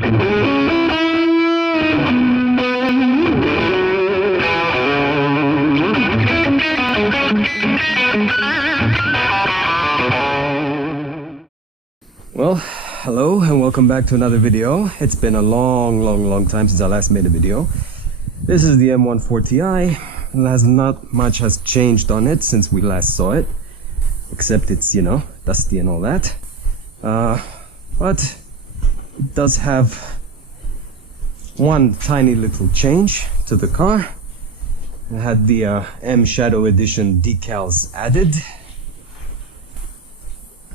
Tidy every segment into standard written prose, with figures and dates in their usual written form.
Well, hello and welcome back to another video. It's been a long time since I last made a video. This is the M140i. Not much has changed on it since we last saw it, except it's, you know, dusty and all that. But it does have one tiny little change to the car. It had the M Shadow Edition decals added.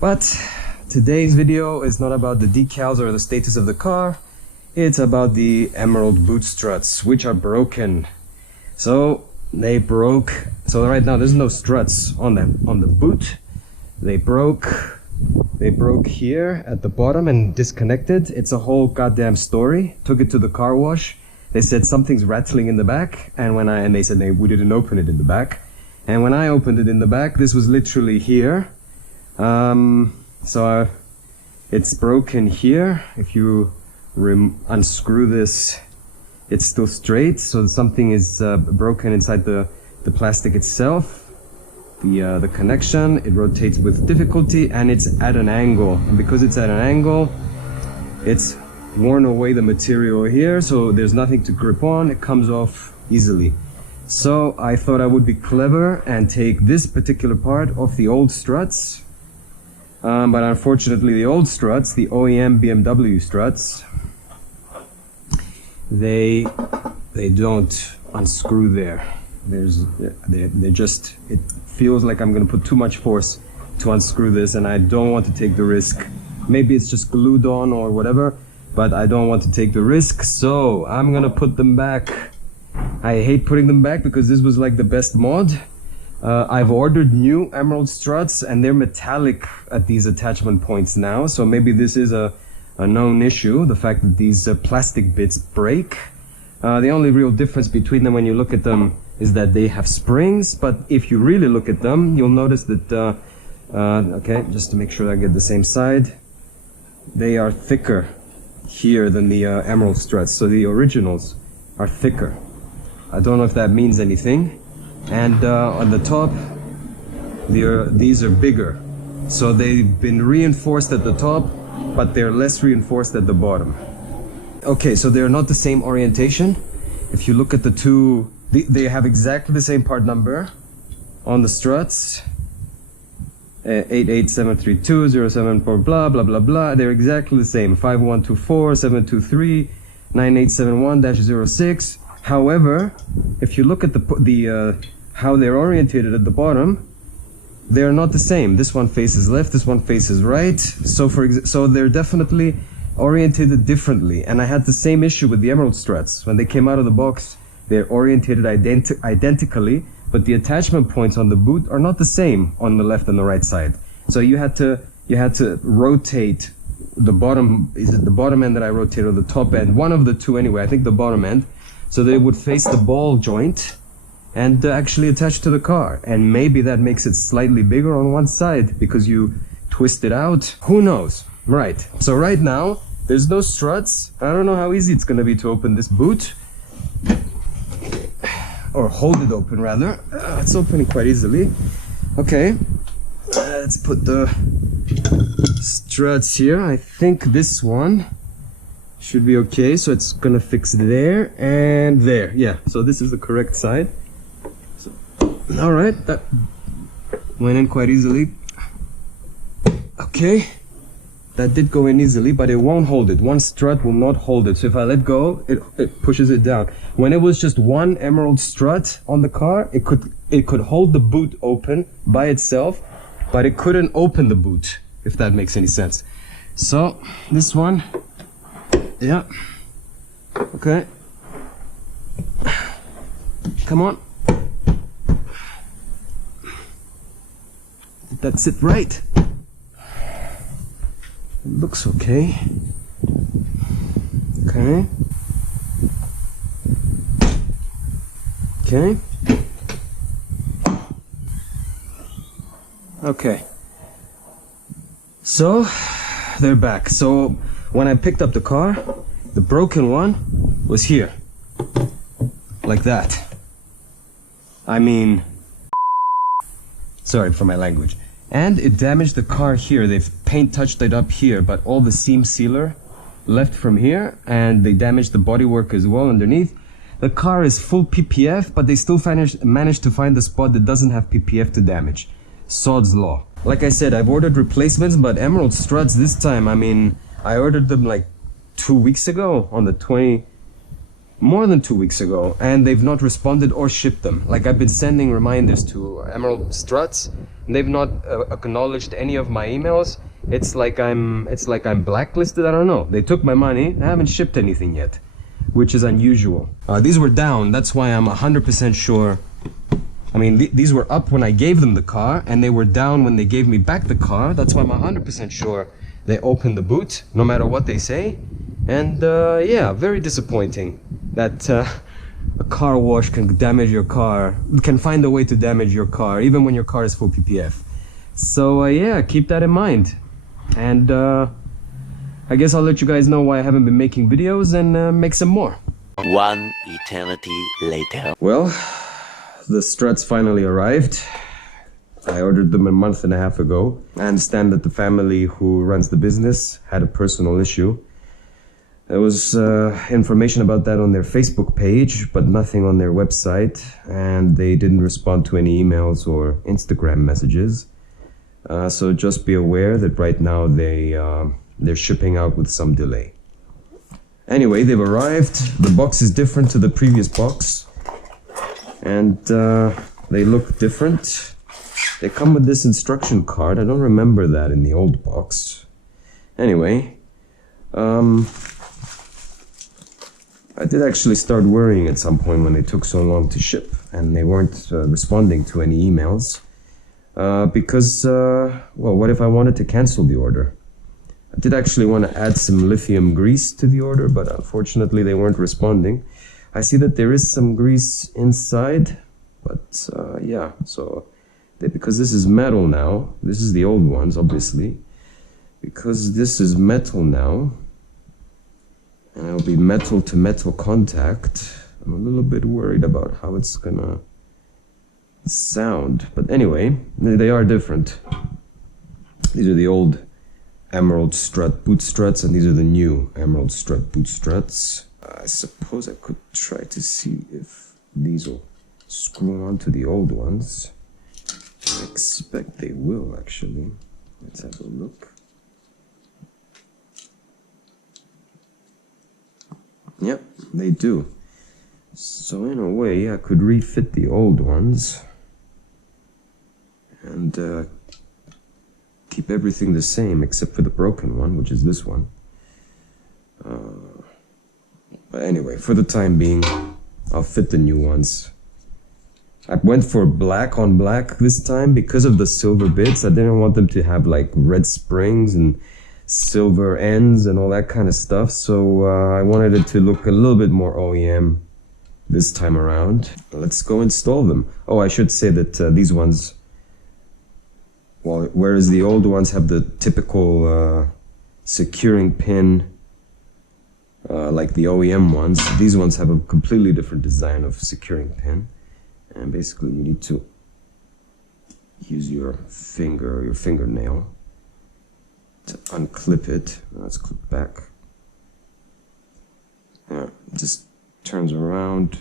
But today's video is not about the decals or the status of the car. It's about the Emerald boot struts, which are broken. So they broke. So right now there's no struts on them on the boot. They broke here at the bottom and disconnected. It's a whole goddamn story. Took it to the car wash. They said something's rattling in the back, and they said we didn't open it in the back. And when I opened it in the back, this was literally here. So it's broken here. If you unscrew this, it's still straight. So something is broken inside the plastic itself. The connection, it rotates with difficulty, and it's at an angle. And because it's at an angle, it's worn away the material here, so there's nothing to grip on. It comes off easily. So I thought I would be clever and take this particular part off the old struts. But unfortunately the old struts, the OEM BMW struts, they don't unscrew there. They're just, it feels like I'm gonna put too much force to unscrew this, and I don't want to take the risk. Maybe it's just glued on or whatever, but I don't want to take the risk, so I'm gonna put them back. I hate putting them back because this was like the best mod. I've ordered new Emerald Struts, and they're metallic at these attachment points now, so maybe this is a known issue, the fact that these plastic bits break. The only real difference between them when you look at them is that they have springs, but if you really look at them, you'll notice that, okay, just to make sure I get the same side, they are thicker here than the Emerald Struts, so the originals are thicker. I don't know if that means anything. And on the top, these are bigger, so they've been reinforced at the top, but they're less reinforced at the bottom. Okay, so they're not the same orientation. If you look at the two, they have exactly the same part number on the struts. 88732 074 blah blah blah blah. They're exactly the same. 5124 723 9871-06. However, if you look at the how they're orientated at the bottom, they're not the same. This one faces left, this one faces right. So so they're definitely orientated differently. And I had the same issue with the Emerald Struts. When they came out of the box, they're orientated identically, but the attachment points on the boot are not the same on the left and the right side. So you had to rotate the bottom. Is it the bottom end that I rotated, or the top end? One of the two anyway. I think the bottom end. So they would face the ball joint and actually attach to the car. And maybe that makes it slightly bigger on one side because you twist it out. Who knows? Right. So right now, there's no struts. I don't know how easy it's going to be to open this boot. Or hold it open, rather. It's opening quite easily. Okay. Let's put the struts here. I think this one should be okay, so it's gonna fix there and there. Yeah, so this is the correct side. So, all right, that went in quite easily. Okay, that did go in easily, but it won't hold it. One strut will not hold it, so if I let go, it pushes it down. When it was just one Emerald strut on the car, it could hold the boot open by itself, but it couldn't open the boot, if that makes any sense. So this one, yeah, okay, come on, that's it, right? It looks okay. Okay. Okay. Okay. So they're back. So when I picked up the car, The broken one was here. Like that. I mean... Sorry for my language. And it damaged the car here. They've paint touched it up here, but all the seam sealer left from here, and they damaged the bodywork as well underneath. The car is full PPF, but they still managed to find the spot that doesn't have PPF to damage. Sod's law. Like I said, I've ordered replacements, but Emerald Struts this time, I mean, I ordered them like 2 weeks ago, on the 20... More than 2 weeks ago, and they've not responded or shipped them. Like, I've been sending reminders to Emerald Struts, and they've not acknowledged any of my emails. It's like I'm blacklisted. I don't know. They took my money. I haven't shipped anything yet, which is unusual. These were down. That's why I'm 100% sure. I mean, these were up when I gave them the car, and they were down when they gave me back the car. That's why I'm 100% sure they opened the boot, no matter what they say. And yeah, very disappointing that a car wash can damage your car, can find a way to damage your car, even when your car is full PPF. So yeah, keep that in mind. And I guess I'll let you guys know why I haven't been making videos and make some more. One eternity later. Well, the Struts finally arrived. I ordered them a month and a half ago. I understand that the family who runs the business had a personal issue. There was information about that on their Facebook page, but nothing on their website, and they didn't respond to any emails or Instagram messages. So just be aware that right now they're shipping out with some delay. Anyway, they've arrived. The box is different to the previous box, and they look different. They come with this instruction card. I don't remember that in the old box. Anyway, I did actually start worrying at some point when they took so long to ship and they weren't responding to any emails. Because, well, what if I wanted to cancel the order? I did actually want to add some lithium grease to the order, but unfortunately they weren't responding. I see that there is some grease inside, but yeah, so because this is metal now, this is the old ones, obviously. Because this is metal now, and it'll be metal to metal contact, I'm a little bit worried about how it's gonna sound. But anyway, they are different. These are the old Emerald Strut boot struts, and these are the new Emerald Strut boot struts. I suppose I could try to see if these will screw onto the old ones. I expect they will, actually. Let's have a look. Yep, they do. So in a way, I could refit the old ones and keep everything the same except for the broken one, which is this one. But anyway, for the time being, I'll fit the new ones. I went for black on black this time because of the silver bits. I didn't want them to have like red springs and silver ends and all that kind of stuff, so I wanted it to look a little bit more OEM this time around. Let's go install them. Oh, I should say that these ones, well, whereas the old ones have the typical securing pin like the OEM ones, these ones have a completely different design of securing pin, and basically you need to use your finger or your fingernail to unclip it. Let's clip back. Yeah, it just turns around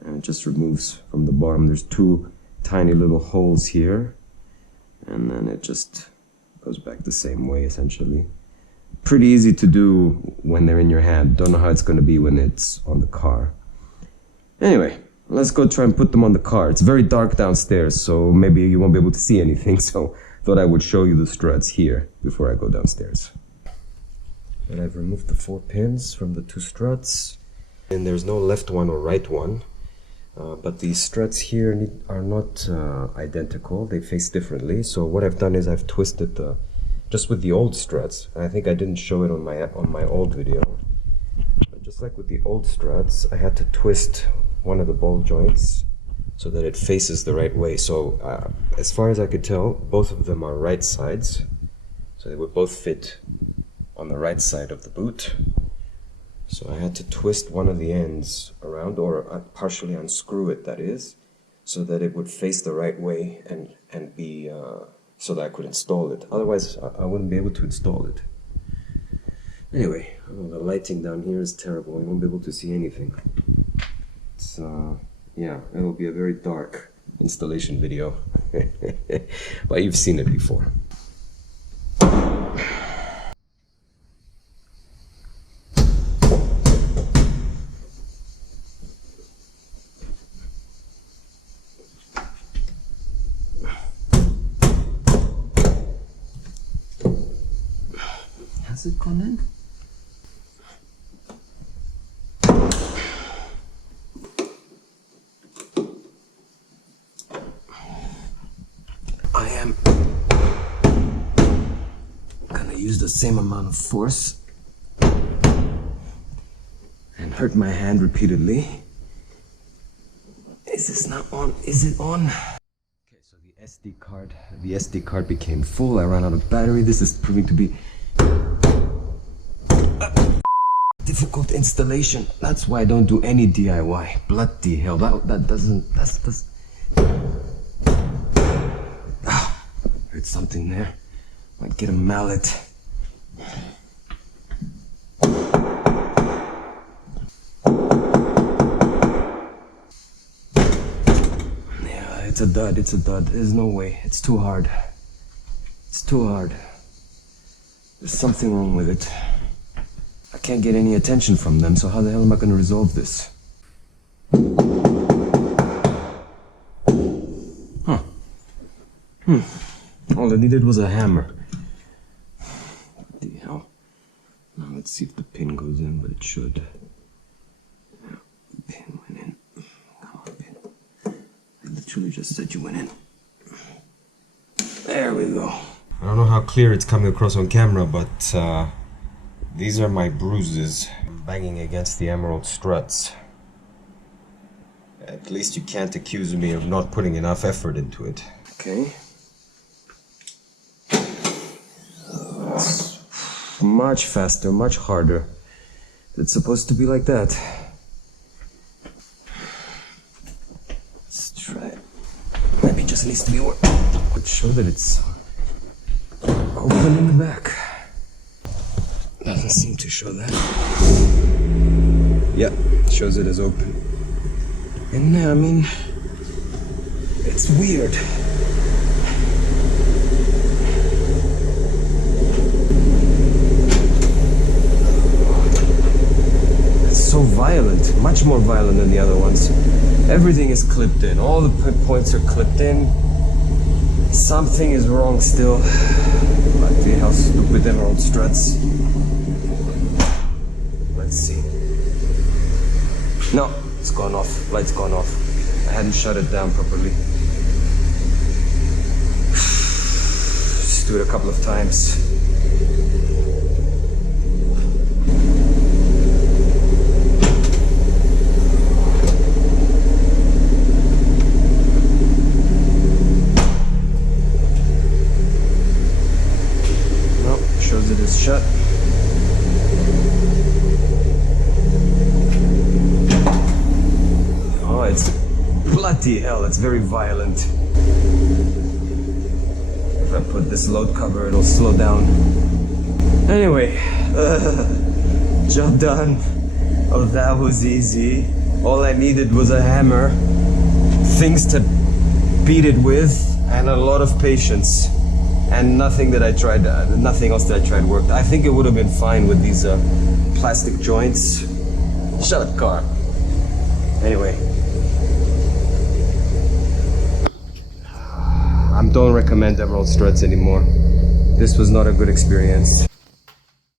and it just removes from the bottom. There's two tiny little holes here, and then it just goes back the same way essentially. Pretty easy to do when they're in your hand. Don't know how it's going to be when it's on the car. Anyway, let's go try and put them on the car. It's very dark downstairs, so maybe you won't be able to see anything, so thought I would show you the struts here before I go downstairs. And I've removed the 4 pins from the 2 struts, and there's no left one or right one, but these struts here are not identical. They face differently. So what I've done is I've twisted just with the old struts. I think I didn't show it on my old video, but just like with the old struts, I had to twist one of the ball joints so that it faces the right way. So as far as I could tell, both of them are right sides, so they would both fit on the right side of the boot. So I had to twist one of the ends around, or partially unscrew it, that is, so that it would face the right way and be, so that I could install it. Otherwise, I wouldn't be able to install it. Anyway, oh, the lighting down here is terrible. You won't be able to see anything. It's, yeah, it'll be a very dark installation video. But you've seen it before. Has it gone in? I am gonna use the same amount of force and hurt my hand repeatedly. Is this not on? Is it on? Okay, so the SD card became full. I ran out of battery. This is proving to be difficult installation. That's why I don't do any DIY. Bloody hell, that doesn't, that's heard something there. Might get a mallet. Yeah, it's a dud, There's no way, it's too hard. It's too hard. There's something wrong with it. I can't get any attention from them, so how the hell am I going to resolve this? Huh. All I needed was a hammer. What the hell? Now let's see if the pin goes in, but it should. The pin went in. Come on, pin. I literally just said you went in. There we go. I don't know how clear it's coming across on camera, but these are my bruises. I'm banging against the Emerald Struts. At least you can't accuse me of not putting enough effort into it. Okay. It's much faster, much harder. It's supposed to be like that. Let's try it. Maybe it just needs to be worked. Let's show that it's open in the back. Doesn't seem to show that. Yeah, shows it as open. And I mean, it's weird. It's so violent, much more violent than the other ones. Everything is clipped in, all the points are clipped in. Something is wrong still. Bloody hell, stupid Emerald Struts. Let's see. No, it's gone off. Light's gone off. I hadn't shut it down properly. Just do it a couple of times. No, shows it is shut. It's bloody hell, it's very violent. If I put this load cover, it'll slow down. Anyway, job done. Oh, that was easy. All I needed was a hammer, things to beat it with, and a lot of patience. And nothing else that I tried worked. I think it would have been fine with these plastic joints. Shut up, car. Anyway. I don't recommend Emerald Struts anymore. This was not a good experience.